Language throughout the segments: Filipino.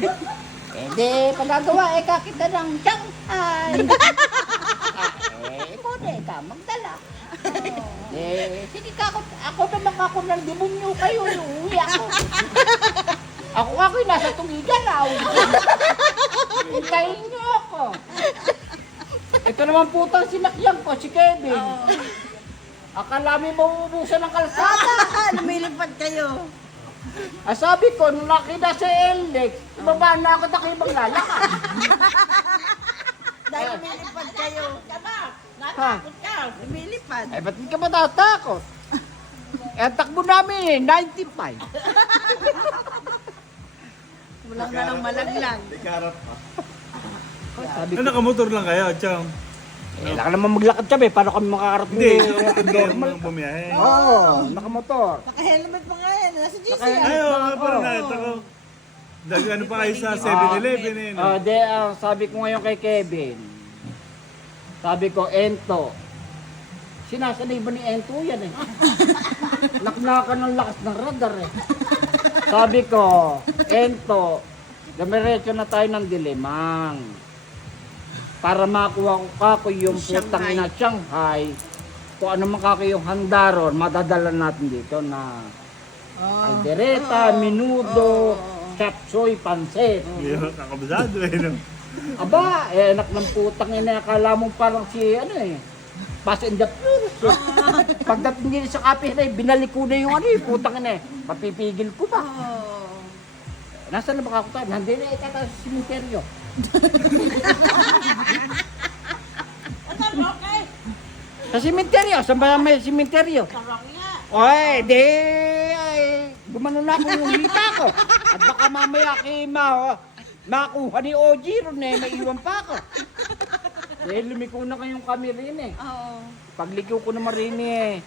Eh di, pagagawa, kakita ng Shanghai. Ikaw na, ikaw, magdala. Sige ka, ako naman ako ng demonyo kayo, uuwi ako. Ako'y nasa tumigan na. Hintayin niyo ako. Ito naman putang sinakyan ko, si Kevin. Akala mo mauubusan ng kalsada. Lumilipad kayo. Sabi ko, nung nakita si Ellex, ibaba na ako takibang lalakad. Dahil lumilipad kayo. Natakot ka. Lumilipad. Ba't hindi ka matatakot? Ang takbo namin 95. Walang na lang malaglag. Ikarap pa. Sabi ko, Nakamotor lang kayo, Chong. kailangan naman maglakad kami. Paano kami makakarating? Hindi, normal bumiyahe. Oo, nakamotor. Naka-helmet pa nga yan. Nasa GC Naka- yan. Ay, oo nga pala nakita ko. Ano pa kayo sa 7-Eleven eh. No? Sabi ko ngayon kay Kevin, sabi ko, Ento, sinasanay ba ni Ento yan eh? Naknakan ng lakas ng radar eh. Sabi ko, Ento, damiretso na tayo ng Dilimang. Para makuha ko kako yung putang ina Shanghai, kung ano man kako yung handa ron, madadala natin dito na aldereta, minudo, chapsoy, pansit. Hindi mo kakabasado eh. No? Aba, anak ng putang ina, akala mo parang si ano eh. Fast and the Furious. Pagdating nila sa kape na binalik ko na yung ano eh, putang ina eh. Papipigil ko ba? Nasaan na ba ako tayo? Nandun na itata sa simenteryo. Sa simenteryo? Saan ba may simenteryo? Oy, di, ay, gumano na akong humita ko. At baka mamaya makuha ni OG ron eh, maiwan pa ako. Dahil lumiko na kayong kami rin eh. Pagliko ko naman rin eh.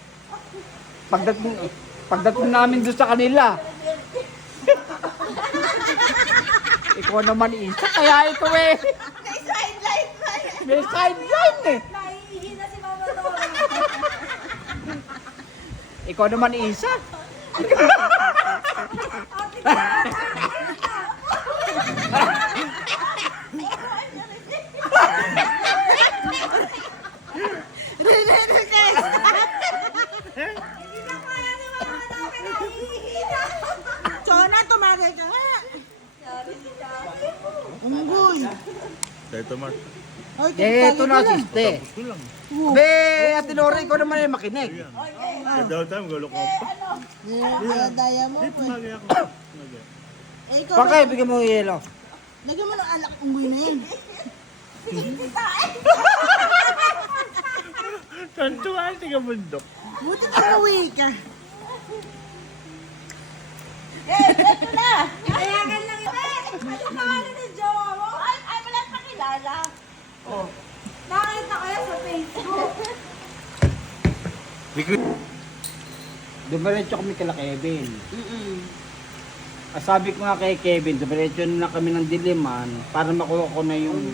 Pagdating namin doon sa kanila. Ikaw naman isa, kaya ito eh. May sideline pa yan. May sideline eh. Naiihi na si Mama Dora. Ikaw naman isa. Chona, tumagay ka nga. Unggoy. Sa ito, Mark. Ay, Ito na siste. Tapos ko lang. Be, Ate Lore, ikaw naman ay makinig. Sa down time, gulo ko pa. Daya mo. Dito magay ako. Magay. Ikaw Pakay, bigyan mo yung yelo. Lagyan mo ng alak unggoy na yan. Tantuan, tiga bundok. Buti ka uwi ka. Kayagan lang ito. Ano pangalan ng jowa mo? Ay, wala pa kilala. Oh. Nakita ko yan sa Facebook. Dumiretso kami kila Kevin. Sabi ko nga kay Kevin, dumiretso na kami ng Diliman para makuha ko na yung